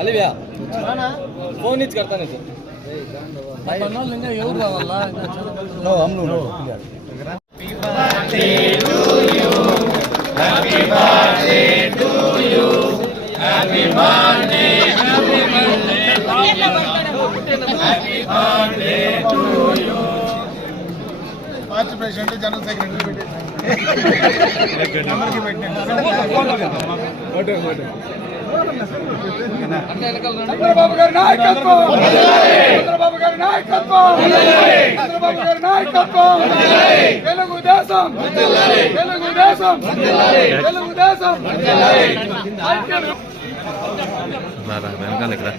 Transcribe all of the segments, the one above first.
అలివ్యా phone ఇచ్చి కడతాను ఎవరు కావాలా Happy birthday to you. Happy birthday, happy birthday, happy birthday to you. Vice President, General Secretary. Number की बैठने. Photo. చంద్రబాబు గారి నాయకత్వం. చంద్రబాబు గారి నాయకత్వం. చంద్రబాబు గారి నాయకత్వం. తెలుగుదేశం. తెలుగుదేశం. తెలుగుదేశం. నారా వెనకాల ఇక్కడ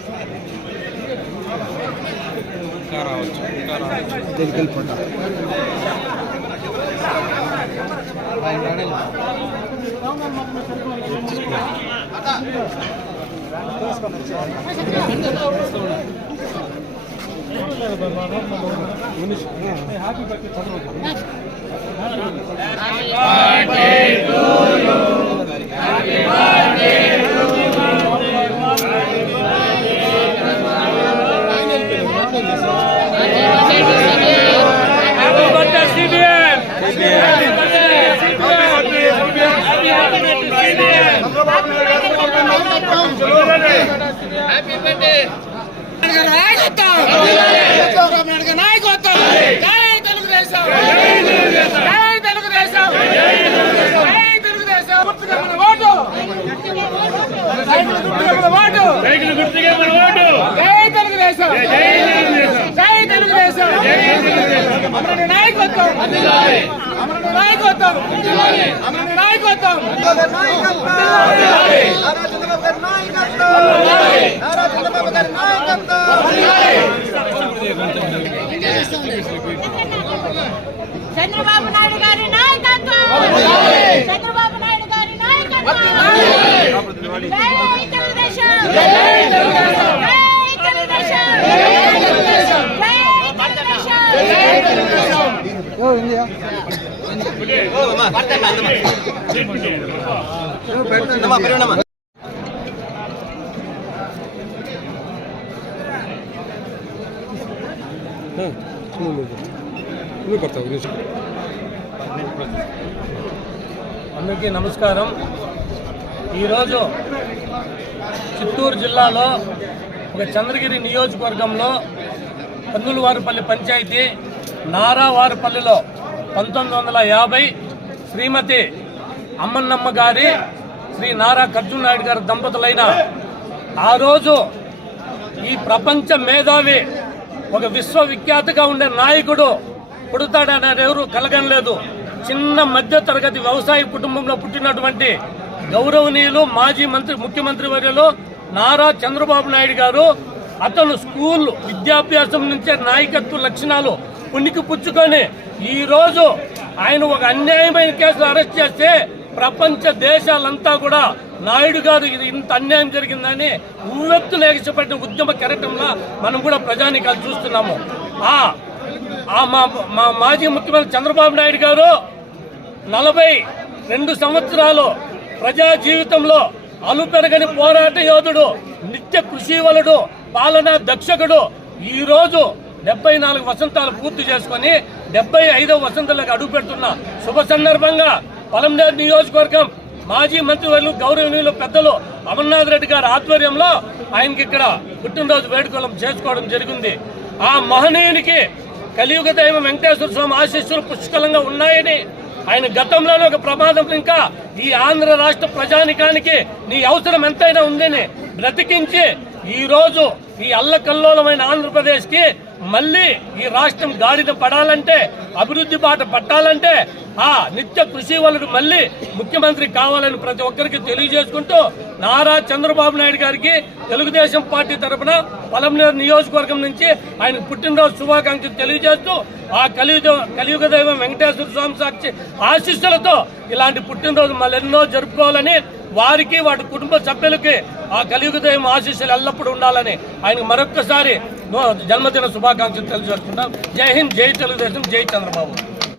హ్యాపీ బర్త్డే నాయకత్వం చంద్రబాబు నాయుడు నాయకత్వం జై తెలుగుదేశం జై తెలుగుదేశం జై తెలుగుదేశం గుర్తుగా మన ఓటు సైకిల్ గుర్తుగా మన ఓటు జై తెలుగుదేశం జై తెలుగుదేశం అమరుని నాయకత్వం అమరుని నాయకత్వం అమరుని నాయకత్వం చంద్రబాబు నాయుడు గారి నాయకత్వం చంద్రబాబు నాయుడు గారి నాయకత్వం జై తెలుగుదేశం జై తెలుగుదేశం జై తెలుగుదేశం జై తెలుగుదేశం జై తెలుగుదేశం ఓ ఇండియా అందరికీ నమస్కారం. ఈరోజు చిత్తూరు జిల్లాలో ఒక చంద్రగిరి నియోజకవర్గంలో కందులవారిపల్లి పంచాయతీ నారావారిపల్లిలో 1950 శ్రీమతి అమ్మన్నమ్మ గారి శ్రీ నారా కర్జున్ నాయుడు గారి దంపతులైన ఆ రోజు ఈ ప్రపంచ మేధావి ఒక విశ్వవిఖ్యాతగా ఉండే నాయకుడు పుడతాడనేది ఎవరు కలగనలేదు. చిన్న మధ్య తరగతి వ్యవసాయ కుటుంబంలో పుట్టినటువంటి గౌరవనీయులు మాజీ ముఖ్యమంత్రి వర్యులు నారా చంద్రబాబు నాయుడు గారు అతను స్కూల్ విద్యాభ్యాసం నుంచే నాయకత్వ లక్షణాలు పుణికి పుచ్చుకొని ఈరోజు ఆయన ఒక అన్యాయమైన కేసులు అరెస్ట్ చేస్తే ప్రపంచ దేశాలంతా కూడా నాయుడు గారు ఇది ఇంత అన్యాయం జరిగిందని ఉవ్వెత్తున ఎగసిపడిన ఉద్యమ కెరటంలా మనం కూడా ప్రజానీకాలు చూస్తున్నాము. మా మాజీ ముఖ్యమంత్రి చంద్రబాబు నాయుడు గారు 42 సంవత్సరాలు ప్రజా జీవితంలో అలుపెరగని పోరాట యోధుడు, నిత్య కృషివలుడు, పాలనా దక్షకుడు. ఈ రోజు 74 వసంతాలు పూర్తి చేసుకుని 75వ వసంతాలకు అడుగు పెడుతున్న శుభ సందర్భంగా పలమనేరు నియోజకవర్గం మాజీ మంత్రివర్యులు గౌరవనీయులు పెద్దలు అమర్నాథ్ రెడ్డి గారి ఆధ్వర్యంలో ఆయనకి ఇక్కడ పుట్టినరోజు వేడుకలు చేసుకోవడం జరిగింది. ఆ మహనీయునికి కలియుగ దైవం వెంకటేశ్వర స్వామి ఆశీస్సులు పుష్కలంగా ఉన్నాయని, ఆయన గతంలోనే ఒక ప్రమాదం ఇంకా ఈ ఆంధ్ర రాష్ట్ర ప్రజానికానికి నీ అవసరం ఎంతైనా ఉందని బ్రతికించి ఈ రోజు ఈ అల్లకల్లోలమైన ఆంధ్రప్రదేశ్ కి మళ్ళీ ఈ రాష్ట్రం గాడిన పడాలంటే, అభివృద్ధి బాట పట్టాలంటే ఆ నిత్య కృషి వలన మళ్ళీ ముఖ్యమంత్రి కావాలని ప్రతి ఒక్కరికి తెలియజేసుకుంటూ నారా చంద్రబాబు నాయుడు గారికి తెలుగుదేశం పార్టీ తరఫున పలమనేరు నియోజకవర్గం నుంచి ఆయన పుట్టినరోజు శుభాకాంక్షలు తెలియజేస్తూ ఆ కలియుగ దైవం వెంకటేశ్వర స్వామి సాక్షి ఆశీస్సులతో ఇలాంటి పుట్టినరోజు మళ్ళెన్నో జరుపుకోవాలని, వారికి వాటి కుటుంబ సభ్యులకి ఆ కలియుగ దైవం ఆశీస్సులు ఎల్లప్పుడూ ఉండాలని ఆయన మరొక్కసారి జన్మదిన శుభాకాంక్షలు తెలియజేసుకుంటాం. జై హింద్, జై తెలుగుదేశం, జై చంద్రబాబు.